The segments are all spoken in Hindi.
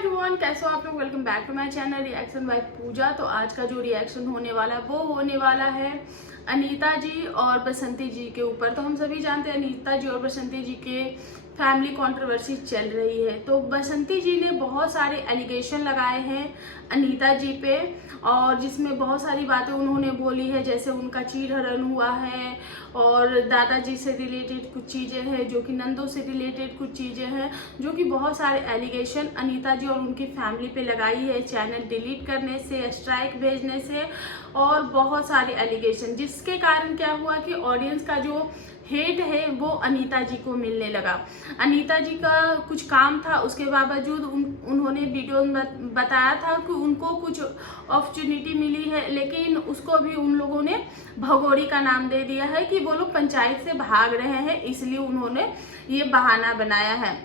एवरीवन, कैसे हो आप लोग। Welcome back to my channel reaction by Pooja. तो आज का जो रिएक्शन होने वाला है वो होने वाला है अनीता जी और बसंती जी के ऊपर। तो हम सभी जानते हैं अनीता जी और बसंती जी के फैमिली कंट्रोवर्सी चल रही है। तो बसंती जी ने बहुत सारे एलिगेशन लगाए हैं अनीता जी पे, और जिसमें बहुत सारी बातें उन्होंने बोली है, जैसे उनका चीरहरण हुआ है और दादाजी से रिलेटेड कुछ चीज़ें हैं, जो कि नंदों से रिलेटेड कुछ चीज़ें हैं, जो कि बहुत सारे एलिगेशन अनीता जी और उनकी फैमिली पे लगाई है, चैनल डिलीट करने से, स्ट्राइक भेजने से, और बहुत सारे एलिगेशन, जिसके कारण क्या हुआ कि ऑडियंस का जो हेट है वो अनीता जी को मिलने लगा। अनीता जी का कुछ काम था, उसके बावजूद उन्होंने वीडियो में बताया था कि उनको कुछ अपॉर्चुनिटी मिली है, लेकिन उसको भी उन लोगों ने भगोड़ी का नाम दे दिया है कि वो लोग पंचायत से भाग रहे हैं, इसलिए उन्होंने ये बहाना बनाया है।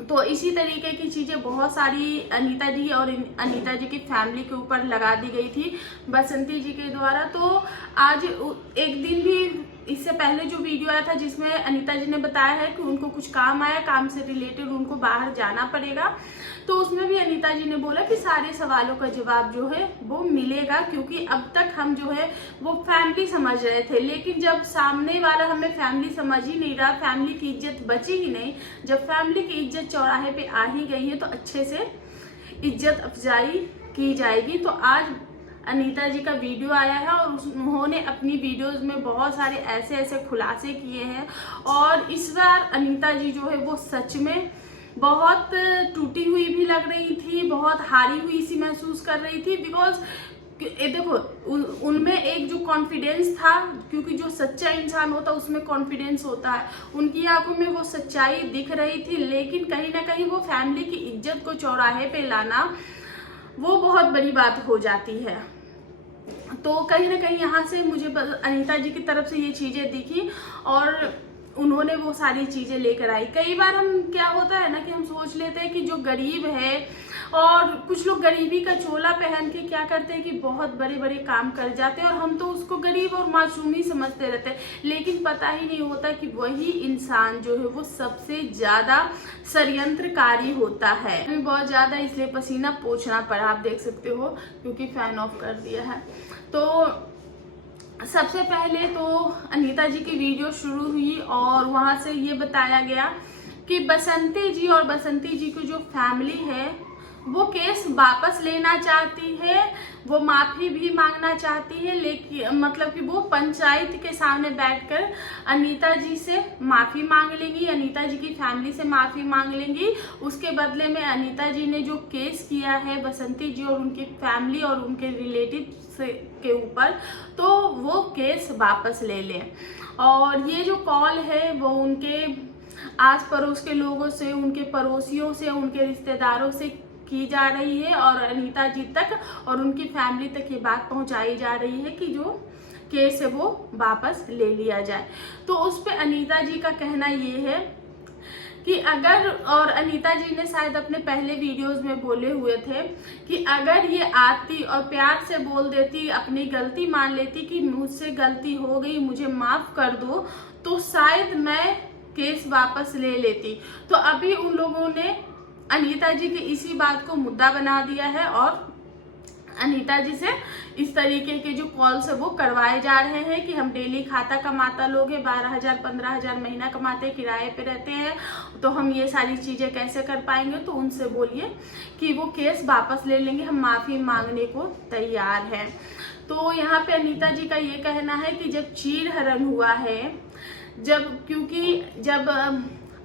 तो इसी तरीके की चीज़ें बहुत सारी अनीता जी और अनीता जी की फैमिली के ऊपर लगा दी गई थी बसंती जी के द्वारा। तो आज एक दिन भी इससे पहले जो वीडियो आया था जिसमें अनीता जी ने बताया है कि उनको कुछ काम आया, काम से रिलेटेड उनको बाहर जाना पड़ेगा, तो उसमें भी अनीता जी ने बोला कि सारे सवालों का जवाब जो है वो मिलेगा, क्योंकि अब तक हम जो है वो फैमिली समझ रहे थे, लेकिन जब सामने वाला हमें फैमिली समझ ही नहीं रहा, फैमिली की इज्जत बची ही नहीं, जब फैमिली की इज्जत चौराहे पे आ ही गई है तो अच्छे से इज्जत अफजाई की जाएगी। तो आज अनीता जी का वीडियो आया है और उन्होंने अपनी वीडियोस में बहुत सारे ऐसे ऐसे खुलासे किए हैं, और इस बार अनीता जी जो है वो सच में बहुत टूटी हुई भी लग रही थी, बहुत हारी हुई सी महसूस कर रही थी। बिकॉज देखो उनमें एक जो कॉन्फिडेंस था, क्योंकि जो सच्चा इंसान होता है उसमें कॉन्फिडेंस होता है, उनकी आंखों में वो सच्चाई दिख रही थी, लेकिन कहीं ना कहीं वो फैमिली की इज्जत को चौराहे पे लाना वो बहुत बड़ी बात हो जाती है। तो कहीं ना कहीं यहाँ से मुझे अनीता जी की तरफ से ये चीज़ें दिखी और उन्होंने वो सारी चीज़ें लेकर आई। कई बार हम क्या होता है ना कि हम सोच लेते हैं कि जो गरीब है, और कुछ लोग गरीबी का चोला पहन के क्या करते हैं कि बहुत बड़े बड़े काम कर जाते हैं, और हम तो उसको गरीब और मासूमी समझते रहते हैं, लेकिन पता ही नहीं होता कि वही इंसान जो है वो सबसे ज़्यादा षड्यंत्रकारी होता है। हमें बहुत ज़्यादा इसलिए पसीना पोंछना पड़ा, आप देख सकते हो, क्योंकि फैन ऑफ कर दिया है। तो सबसे पहले तो अनीता जी की वीडियो शुरू हुई और वहाँ से ये बताया गया कि बसंती जी और बसंती जी की जो फैमिली है वो केस वापस लेना चाहती है, वो माफ़ी भी मांगना चाहती है, लेकिन मतलब कि वो पंचायत के सामने बैठकर अनीता जी से माफ़ी मांग लेंगी, अनीता जी की फैमिली से माफ़ी मांग लेंगी। उसके बदले में अनीता जी ने जो केस किया है बसंती जी और उनकी फैमिली और उनके रिलेटिव के ऊपर, तो वो केस वापस ले लें। और ये जो कॉल है वो उनके आस पड़ोस के लोगों से, उनके पड़ोसियों से, उनके रिश्तेदारों से की जा रही है, और अनीता जी तक और उनकी फैमिली तक ये बात पहुंचाई जा रही है कि जो केस है वो वापस ले लिया जाए। तो उस पे अनीता जी का कहना ये है कि अगर, और अनीता जी ने शायद अपने पहले वीडियोस में बोले हुए थे कि अगर ये आती और प्यार से बोल देती, अपनी गलती मान लेती कि मुझसे गलती हो गई, मुझे माफ़ कर दो, तो शायद मैं केस वापस ले लेती। तो अभी उन लोगों ने अनीता जी की इसी बात को मुद्दा बना दिया है, और अनीता जी से इस तरीके के जो कॉल्स है वो करवाए जा रहे हैं कि हम डेली खाता कमाता लोग हैं, 12,000 15,000 महीना कमाते, किराए पे रहते हैं, तो हम ये सारी चीज़ें कैसे कर पाएंगे। तो उनसे बोलिए कि वो केस वापस ले लेंगे, हम माफ़ी मांगने को तैयार हैं। तो यहाँ पे अनीता जी का ये कहना है कि जब चीरहरण हुआ है, क्योंकि जब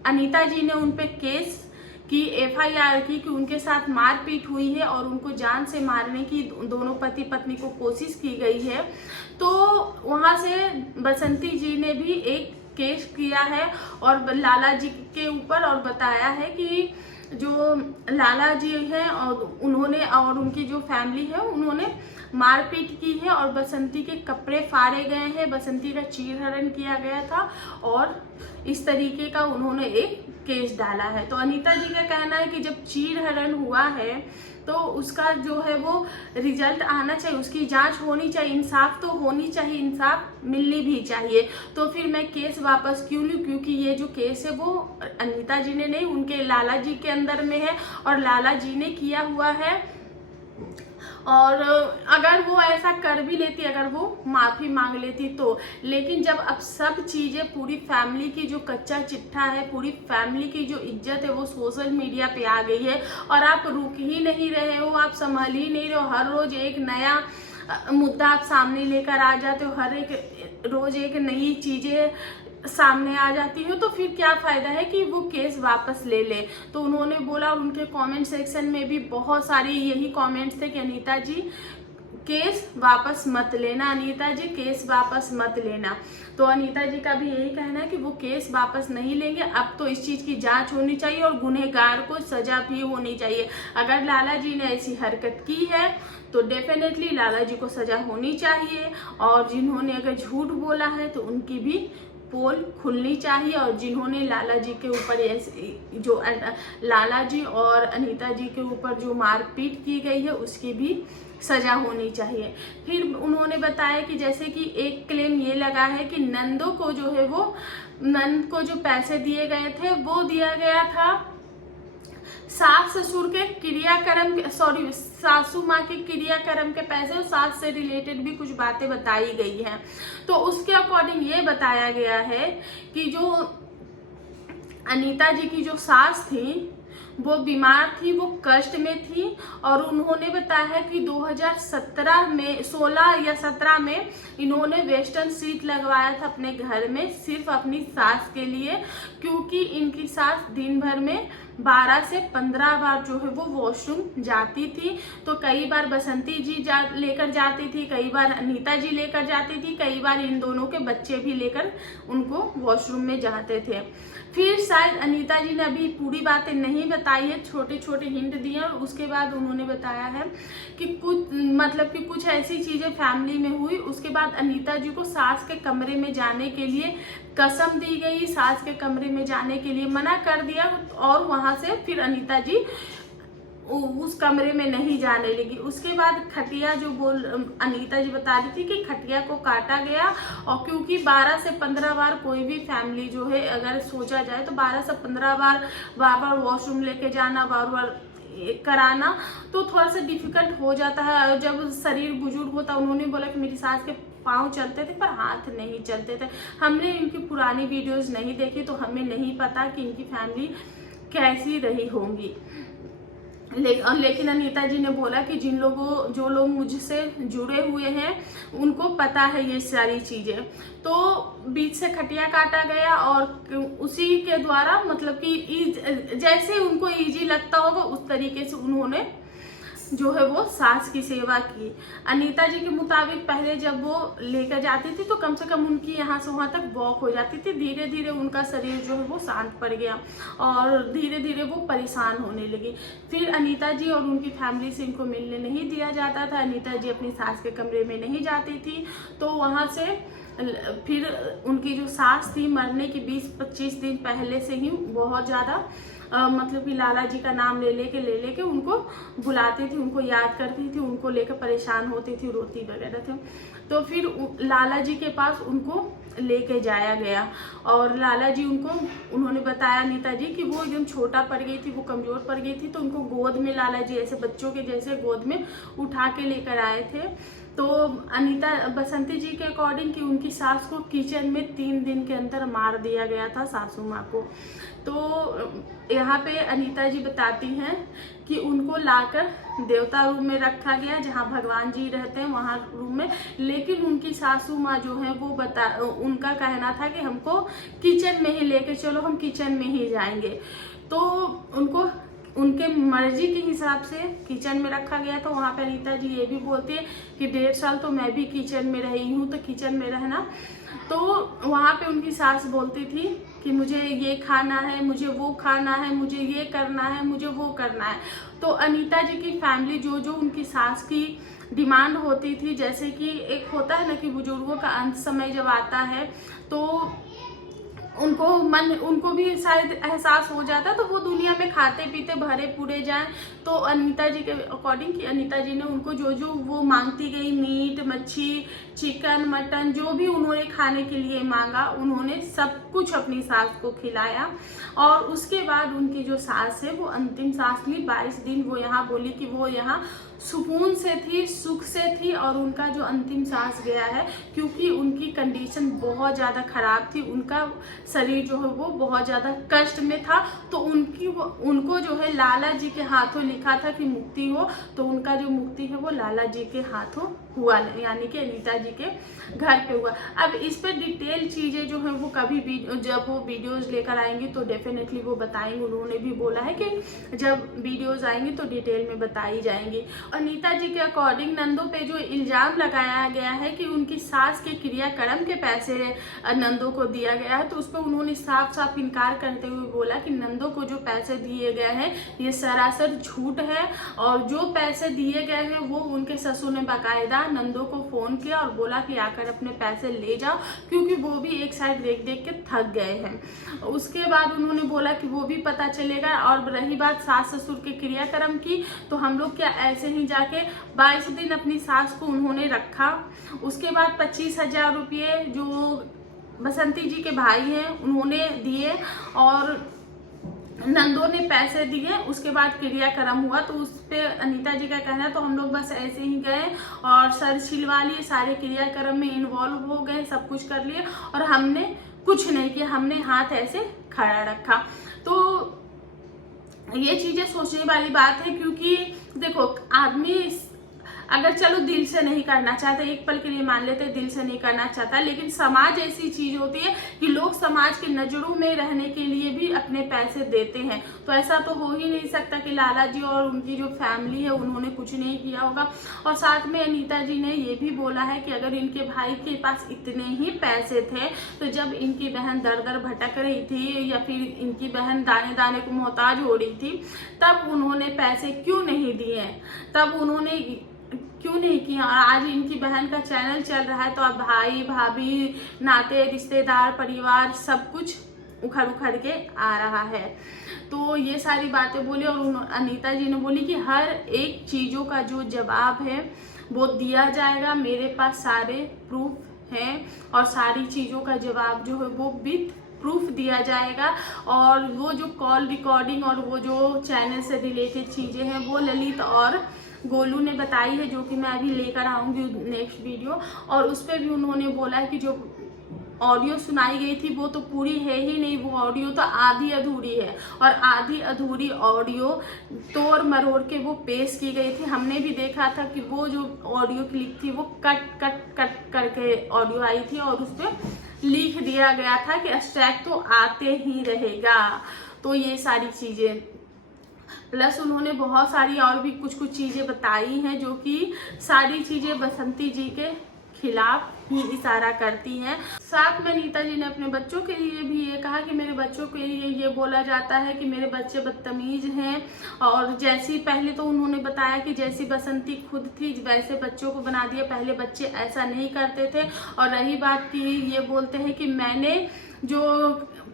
अनीता जी ने उन पे केस की, FIR की कि उनके साथ मारपीट हुई है और उनको जान से मारने की दोनों पति पत्नी को कोशिश की गई है, तो वहाँ से बसंती जी ने भी एक केस किया है और लाला जी के ऊपर, और बताया है कि जो लाला जी हैं और उन्होंने और उनकी जो फैमिली है उन्होंने मारपीट की है, और बसंती के कपड़े फाड़े गए हैं, बसंती का चीरहरण किया गया था, और इस तरीके का उन्होंने एक केस डाला है। तो अनीता जी का कहना है कि जब चीरहरण हुआ है तो उसका जो है वो रिजल्ट आना चाहिए, उसकी जांच होनी चाहिए, इंसाफ तो होनी चाहिए, इंसाफ मिलनी भी चाहिए। तो फिर मैं केस वापस क्यों लूँ, क्योंकि ये जो केस है वो अनीता जी ने नहीं, उनके लाला जी के अंदर में है और लाला जी ने किया हुआ है। और अगर वो ऐसा कर भी लेती, अगर वो माफ़ी मांग लेती तो, लेकिन जब अब सब चीज़ें, पूरी फैमिली की जो कच्चा चिट्ठा है, पूरी फैमिली की जो इज्जत है वो सोशल मीडिया पे आ गई है और आप रुक ही नहीं रहे हो, आप संभल ही नहीं रहे हो। हर रोज़ एक नया मुद्दा आप सामने लेकर आ जाते हो, हर एक रोज़ एक नई चीज़ें सामने आ जाती हो, तो फिर क्या फ़ायदा है कि वो केस वापस ले ले। तो उन्होंने बोला, उनके कमेंट सेक्शन में भी बहुत सारे यही कमेंट्स थे कि अनीता जी केस वापस मत लेना, अनीता जी केस वापस मत लेना। तो अनीता जी का भी यही कहना है कि वो केस वापस नहीं लेंगे, अब तो इस चीज़ की जांच होनी चाहिए और गुनहगार को सजा भी होनी चाहिए। अगर लाला जी ने ऐसी हरकत की है तो डेफिनेटली लाला जी को सजा होनी चाहिए, और जिन्होंने अगर झूठ बोला है तो उनकी भी पोल खुलनी चाहिए, और जिन्होंने लाला जी के ऊपर जो लाला जी और अनीता जी के ऊपर जो मारपीट की गई है उसकी भी सजा होनी चाहिए। फिर उन्होंने बताया कि जैसे कि एक क्लेम ये लगा है कि नंदों को जो है वो, नंद को जो पैसे दिए गए थे वो दिया गया था सास ससुर के क्रियाक्रम, सॉरी सासू माँ के क्रियाक्रम के पैसे, और सास से रिलेटेड भी कुछ बातें बताई गई हैं। तो उसके अकॉर्डिंग ये बताया गया है कि जो अनीता जी की जो सास थी वो बीमार थी, वो कष्ट में थी, और उन्होंने बताया कि 2017 में 16 या 17 में इन्होंने वेस्टर्न सीट लगवाया था अपने घर में सिर्फ अपनी सास के लिए, क्योंकि इनकी सास दिन भर में 12 से 15 बार जो है वो वॉशरूम जाती थी। तो कई बार बसंती जी लेकर जाती थी, कई बार अनीता जी लेकर जाती थी, कई बार इन दोनों के बच्चे भी लेकर उनको वॉशरूम में जाते थे। फिर शायद अनीता जी ने अभी पूरी बातें नहीं बताई है, छोटे छोटे हिंट दिए, और उसके बाद उन्होंने बताया है कि कुछ ऐसी चीजें फैमिली में हुई। उसके बाद अनीता जी को सास के कमरे में जाने के लिए कसम दी गई, सास के कमरे में जाने के लिए मना कर दिया, और वहां से फिर अनीता जी उस कमरे में नहीं जाने लगी। उसके बाद खटिया अनीता जी बता रही थी कि खटिया को काटा गया, और क्योंकि 12 से 15 बार कोई भी फैमिली जो है अगर सोचा जाए तो 12 से 15 बार बार वॉशरूम लेके जाना, बार बार कराना तो थोड़ा सा डिफिकल्ट हो जाता है। जब शरीर बुजुर्ग होता, उन्होंने बोला कि मेरी सास के पाँव चलते थे पर हाथ नहीं चलते थे। हमने इनकी पुरानी वीडियोस नहीं देखी तो हमें नहीं पता कि इनकी फैमिली कैसी रही होंगी। लेकिन अनीता जी ने बोला कि जो लोग मुझसे जुड़े हुए हैं उनको पता है ये सारी चीजें। तो बीच से खटिया काटा गया, और उसी के द्वारा मतलब कि जैसे उनको इजी लगता होगा उस तरीके से उन्होंने जो है वो सास की सेवा की। अनीता जी के मुताबिक पहले जब वो लेकर जाती थी तो कम से कम उनकी यहाँ से वहाँ तक वॉक हो जाती थी। धीरे धीरे उनका शरीर जो है वो शांत पड़ गया और धीरे धीरे वो परेशान होने लगी। फिर अनीता जी और उनकी फैमिली से इनको मिलने नहीं दिया जाता था। अनीता जी अपनी सास के कमरे में नहीं जाती थी, तो वहाँ से फिर उनकी जो सास थी मरने के 20-25 दिन पहले से ही बहुत ज़्यादा मतलब कि लाला जी का नाम ले लेके उनको बुलाती थी, उनको याद करती थी, उनको लेकर परेशान होती थी, रोती वगैरह थी। तो फिर लाला जी के पास उनको लेके जाया गया और लाला जी उन्होंने बताया अनीता जी कि वो एकदम छोटा पड़ गई थी, वो कमज़ोर पड़ गई थी, तो उनको गोद में लाला जी ऐसे बच्चों के जैसे गोद में उठा के लेकर आए थे। तो बसंती जी के अकॉर्डिंग कि उनकी सास को किचन में 3 दिन के अंदर मार दिया गया था, सासू माँ को। तो यहाँ पे अनीता जी बताती हैं कि उनको लाकर देवता रूम में रखा गया जहाँ भगवान जी रहते हैं, वहाँ रूम में। लेकिन उनकी सासू माँ जो है वो उनका कहना था कि हमको किचन में ही लेके चलो, हम किचन में ही जाएंगे। तो उनको उनके मर्जी के हिसाब से किचन में रखा गया था। वहाँ पे अनीता जी ये भी बोलती है कि 1.5 साल तो मैं भी किचन में रही हूँ, तो किचन में रहना। तो वहाँ पे उनकी सास बोलती थी कि मुझे ये खाना है, मुझे वो खाना है, मुझे ये करना है, मुझे वो करना है। तो अनीता जी की फैमिली जो उनकी सास की डिमांड होती थी, जैसे कि एक होता है ना कि बुजुर्गों का अंत समय जब आता है तो उनको भी शायद एहसास हो जाता तो वो दुनिया में खाते पीते भरे पूरे जाएं। तो अनीता जी के अकॉर्डिंग कि अनीता जी ने उनको जो जो वो मांगती गई, मीट मच्छी चिकन मटन जो भी उन्होंने खाने के लिए मांगा, उन्होंने सब कुछ अपनी सास को खिलाया। और उसके बाद उनकी जो सास है वो अंतिम सांस ली। 22 दिन वो यहाँ बोली कि वो यहाँ सुकून से थी, सुख से थी, और उनका जो अंतिम सांस गया है क्योंकि उनकी कंडीशन बहुत ज़्यादा ख़राब थी, उनका शरीर जो है वो बहुत ज़्यादा कष्ट में था। तो उनको जो है लाला जी के हाथों लिखा था कि मुक्ति हो, तो उनका जो मुक्ति है वो लाला जी के हाथों हुआ, यानी कि अनीता जी के घर पे हुआ। अब इस पर डिटेल चीज़ें जो है वो कभी भी जब वो वीडियोस लेकर आएंगी तो डेफिनेटली वो बताएंगे। उन्होंने भी बोला है कि जब वीडियोस आएंगी तो डिटेल में बताई जाएंगी। अनीता जी के अकॉर्डिंग नंदों पे जो इल्ज़ाम लगाया गया है कि उनकी सास के क्रियाक्रम के पैसे नंदों को दिया गया है, तो उस पर उन्होंने साफ साफ इनकार करते हुए बोला कि नंदों को जो पैसे दिए गए हैं ये सरासर झूठ है, और जो पैसे दिए गए हैं वो उनके ससुर ने बाकायदा नंदों को फ़ोन किया और बोला कि आकर अपने पैसे ले जाओ, क्योंकि वो भी एक साइड देख देख के थक गए हैं। उसके बाद उन्होंने बोला कि वो भी पता चलेगा। और रही बात सास ससुर के क्रियाक्रम की, तो हम लोग क्या ऐसे ही जाके 22 दिन अपनी सास को उन्होंने रखा। उसके बाद 25,000 रुपये जो बसंती जी के भाई हैं उन्होंने दिए और नंदों ने पैसे दिए। उसके बाद क्रियाक्रम हुआ, तो उस पर अनीता जी का कहना है तो हम लोग बस ऐसे ही गए और सर छिलवा लिए, सारे क्रियाक्रम में इन्वॉल्व हो गए, सब कुछ कर लिए और हमने कुछ नहीं किया, हमने हाथ ऐसे खड़ा रखा। तो ये चीजें सोचने वाली बात है, क्योंकि देखो आदमी अगर चलो दिल से नहीं करना चाहता, एक पल के लिए मान लेते दिल से नहीं करना चाहता, लेकिन समाज ऐसी चीज होती है कि लोग समाज की नजरों में रहने के लिए भी अपने पैसे देते हैं। तो ऐसा तो हो ही नहीं सकता कि लाला जी और उनकी जो फैमिली है उन्होंने कुछ नहीं किया होगा। और साथ में अनीता जी ने ये भी बोला है कि अगर इनके भाई के पास इतने ही पैसे थे तो जब इनकी बहन दर दर भटक रही थी या फिर इनकी बहन दाने दाने को मोहताज हो रही थी, तब उन्होंने पैसे क्यों नहीं दिए, तब उन्होंने क्यों नहीं किया। और आज इनकी बहन का चैनल चल रहा है तो अब भाई भाभी नाते रिश्तेदार परिवार सब कुछ उखड़ उखड़ के आ रहा है। तो ये सारी बातें बोली और अनीता जी ने बोली कि हर एक चीज़ों का जो जवाब है वो दिया जाएगा, मेरे पास सारे प्रूफ हैं और सारी चीज़ों का जवाब जो है वो विद प्रूफ दिया जाएगा। और वो जो कॉल रिकॉर्डिंग और वो जो चैनल से रिलेटेड चीज़ें हैं वो ललित और गोलू ने बताई है, जो कि मैं अभी लेकर आऊँगी नेक्स्ट वीडियो। और उस पर भी उन्होंने बोला है कि जो ऑडियो सुनाई गई थी वो तो पूरी है ही नहीं, वो ऑडियो तो आधी अधूरी है और आधी अधूरी ऑडियो तोड़ मरोड़ के वो पेश की गई थी। हमने भी देखा था कि वो जो ऑडियो क्लिप थी वो कट कट कट करके ऑडियो आई थी और उस पर लिख दिया गया था कि एक्सट्रैक्ट तो आते ही रहेगा। तो ये सारी चीज़ें प्लस उन्होंने बहुत सारी और भी कुछ कुछ चीज़ें बताई हैं जो कि सारी चीज़ें बसंती जी के खिलाफ ही इशारा करती हैं। साथ में नीता जी ने अपने बच्चों के लिए भी ये कहा कि मेरे बच्चों के लिए ये बोला जाता है कि मेरे बच्चे बदतमीज हैं। और जैसी पहले तो उन्होंने बताया कि जैसी बसंती खुद थी वैसे बच्चों को बना दिया, पहले बच्चे ऐसा नहीं करते थे। और रही बात की ये बोलते हैं कि मैंने जो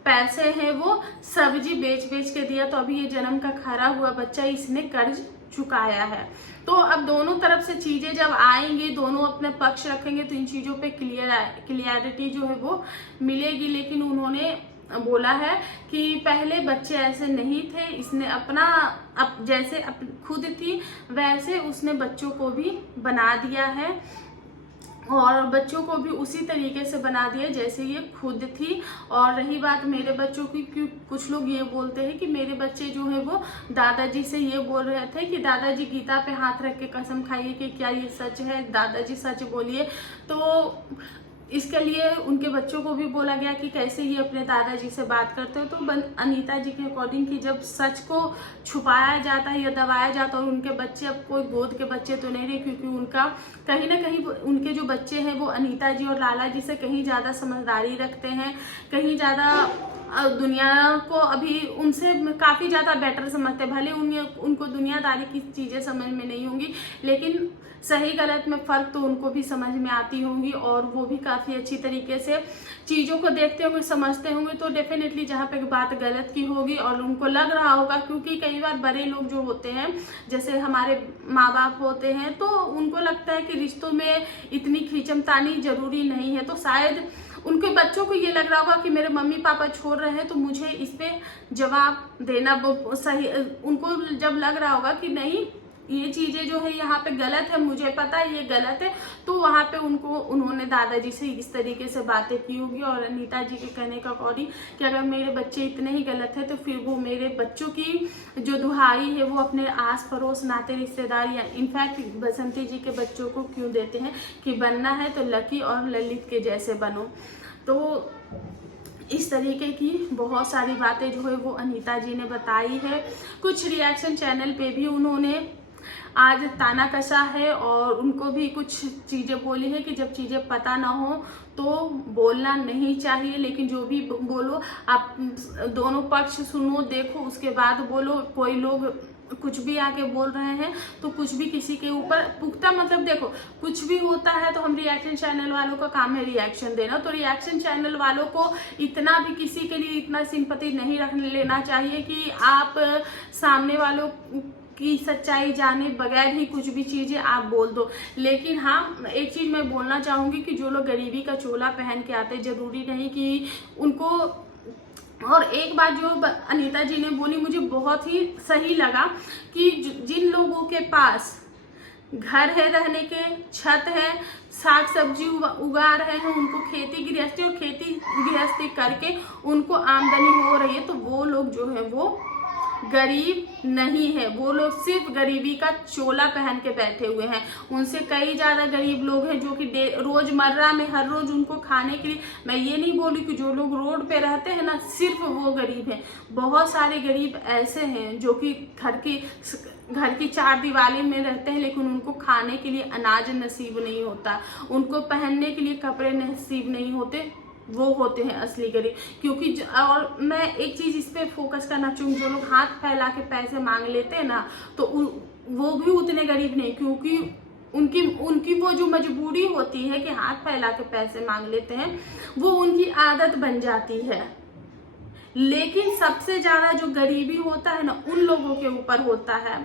पैसे हैं वो सब्जी बेच बेच के दिया, तो अभी ये जन्म का खरा हुआ बच्चा इसने कर्ज चुकाया है। तो अब दोनों तरफ से चीजें जब आएंगी, दोनों अपने पक्ष रखेंगे तो इन चीजों पे क्लियरिटी जो है वो मिलेगी। लेकिन उन्होंने बोला है कि पहले बच्चे ऐसे नहीं थे, इसने अपना जैसे खुद थी वैसे उसने बच्चों को भी बना दिया है और बच्चों को भी उसी तरीके से बना दिया जैसे ये खुद थी। और रही बात मेरे बच्चों की, क्यों कुछ लोग ये बोलते हैं कि मेरे बच्चे जो है वो दादाजी से ये बोल रहे थे कि दादाजी गीता पे हाथ रख के कसम खाइए कि क्या ये सच है, दादाजी सच बोलिए। तो इसके लिए उनके बच्चों को भी बोला गया कि कैसे ये अपने दादाजी से बात करते हो। तो अनीता जी के अकॉर्डिंग कि जब सच को छुपाया जाता है या दबाया जाता है, और उनके बच्चे अब कोई गोद के बच्चे तो नहीं रहे, क्योंकि उनका कहीं ना कहीं उनके जो बच्चे हैं वो अनीता जी और लाला जी से कहीं ज़्यादा समझदारी रखते हैं, कहीं ज़्यादा दुनिया को अभी उनसे काफ़ी ज़्यादा बेटर समझते, भले उनको दुनियादारी की चीज़ें समझ में नहीं होंगी, लेकिन सही गलत में फ़र्क तो उनको भी समझ में आती होंगी, और वो भी काफ़ी अच्छी तरीके से चीज़ों को देखते होंगे, समझते होंगे। तो डेफिनेटली जहाँ पे बात गलत की होगी और उनको लग रहा होगा, क्योंकि कई बार बड़े लोग जो होते हैं, जैसे हमारे माँ बाप होते हैं, तो उनको लगता है कि रिश्तों में इतनी खींचतानी जरूरी नहीं है। तो शायद उनके बच्चों को ये लग रहा होगा कि मेरे मम्मी पापा छोड़ रहे हैं, तो मुझे इस पे जवाब देना सही। उनको जब लग रहा होगा कि नहीं, ये चीजें जो है यहाँ पे गलत है, मुझे पता है ये गलत है, तो वहाँ पे उन्होंने दादाजी से इस तरीके से बातें की होगी। और अनीता जी के कहने का अकॉर्डिंग कि अगर मेरे बच्चे इतने ही गलत है, तो फिर वो मेरे बच्चों की जो दुहाई है वो अपने आस पड़ोस नाते रिश्तेदार या इनफैक्ट बसंती जी के बच्चों को क्यों देते हैं कि बनना है तो लकी और ललित के जैसे बनो। तो इस तरीके की बहुत सारी बातें जो है वो अनीता जी ने बताई है। कुछ रिएक्शन चैनल पे भी उन्होंने आज ताना कसा है, और उनको भी कुछ चीज़ें बोली है कि जब चीज़ें पता ना हो तो बोलना नहीं चाहिए, लेकिन जो भी बोलो आप दोनों पक्ष सुनो, देखो, उसके बाद बोलो। कोई लोग कुछ भी आके बोल रहे हैं तो कुछ भी किसी के ऊपर पुख्ता, मतलब देखो, कुछ भी होता है तो हम रिएक्शन चैनल वालों का काम है रिएक्शन देना। तो रिएक्शन चैनल वालों को इतना भी किसी के लिए इतना सिंपैथी नहीं रख लेना चाहिए कि आप सामने वालों की सच्चाई जाने बगैर ही कुछ भी चीजें आप बोल दो। लेकिन हाँ, एक चीज मैं बोलना चाहूंगी कि जो लोग गरीबी का चोला पहन के आते, जरूरी नहीं कि उनको। और एक बात जो अनीता जी ने बोली मुझे बहुत ही सही लगा कि जिन लोगों के पास घर है रहने के, छत है, साग सब्जी उगा रहे हैं, उनको खेती गृहस्थी करके उनको आमदनी हो रही है, तो वो लोग जो है वो गरीब नहीं है। वो लोग सिर्फ गरीबी का चोला पहन के बैठे हुए हैं। उनसे कई ज्यादा गरीब लोग हैं जो कि रोजमर्रा में हर रोज उनको खाने के लिए, मैं ये नहीं बोली कि जो लोग रोड पे रहते हैं ना सिर्फ वो गरीब हैं। बहुत सारे गरीब ऐसे हैं जो कि घर की चार दीवारी में रहते हैं, लेकिन उनको खाने के लिए अनाज नसीब नहीं होता, उनको पहनने के लिए कपड़े नसीब नहीं होते, वो होते हैं असली गरीब। क्योंकि और मैं एक चीज इस पे फोकस करना चाहूँगी, जो लोग हाथ फैला के पैसे मांग लेते हैं ना, तो वो भी उतने गरीब नहीं, क्योंकि उनकी वो जो मजबूरी होती है कि हाथ फैला के पैसे मांग लेते हैं, वो उनकी आदत बन जाती है। लेकिन सबसे ज्यादा जो गरीबी होता है ना, उन लोगों के ऊपर होता है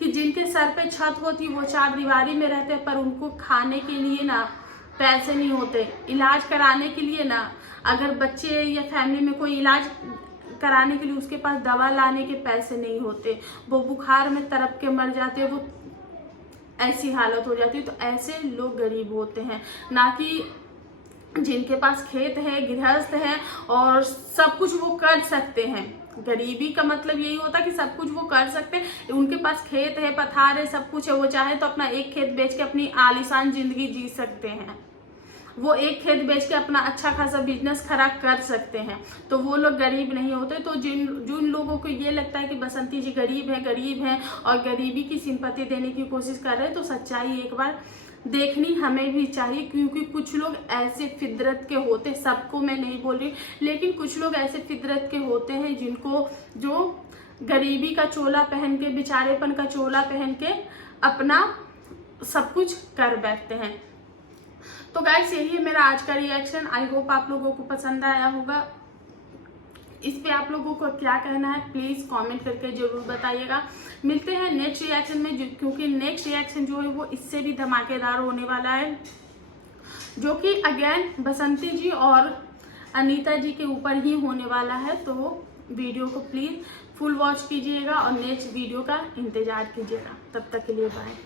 कि जिनके सर पे छत होती, वो चार दीवारी में रहते हैं, पर उनको खाने के लिए ना पैसे नहीं होते, इलाज कराने के लिए ना, अगर बच्चे या फैमिली में कोई इलाज कराने के लिए उसके पास दवा लाने के पैसे नहीं होते, वो बुखार में तड़प के मर जाते हैं, वो ऐसी हालत हो जाती है। तो ऐसे लोग गरीब होते हैं, ना कि जिनके पास खेत है, गृहस्थ है और सब कुछ वो कर सकते हैं। गरीबी का मतलब यही होता है कि सब कुछ वो कर सकते हैं, उनके पास खेत है, पथार है, सब कुछ है, वो चाहे तो अपना एक खेत बेच के अपनी आलीशान जिंदगी जी सकते हैं, वो एक खेत बेच के अपना अच्छा खासा बिजनेस खड़ा कर सकते हैं। तो वो लोग गरीब नहीं होते। तो जिन लोगों को ये लगता है कि बसंती जी गरीब है और गरीबी की सिंपैथी देने की कोशिश कर रहे हैं, तो सच्चाई एक बार देखनी हमें भी चाहिए। क्योंकि कुछ लोग ऐसे फितरत के होते, सबको मैं नहीं बोल रही, लेकिन कुछ लोग ऐसे फितरत के होते हैं जिनको जो गरीबी का चोला पहन के, बेचारेपन का चोला पहन के अपना सब कुछ कर बैठते हैं। तो गाइस, यही है मेरा आज का रिएक्शन। आई होप आप लोगों को पसंद आया होगा। इस पे आप लोगों को क्या कहना है प्लीज कमेंट करके जरूर बताइएगा। मिलते हैं नेक्स्ट रिएक्शन में, क्योंकि नेक्स्ट रिएक्शन जो है वो इससे भी धमाकेदार होने वाला है, जो कि अगेन बसंती जी और अनीता जी के ऊपर ही होने वाला है। तो वीडियो को प्लीज फुल वॉच कीजिएगा और नेक्स्ट वीडियो का इंतजार कीजिएगा। तब तक के लिए बाय।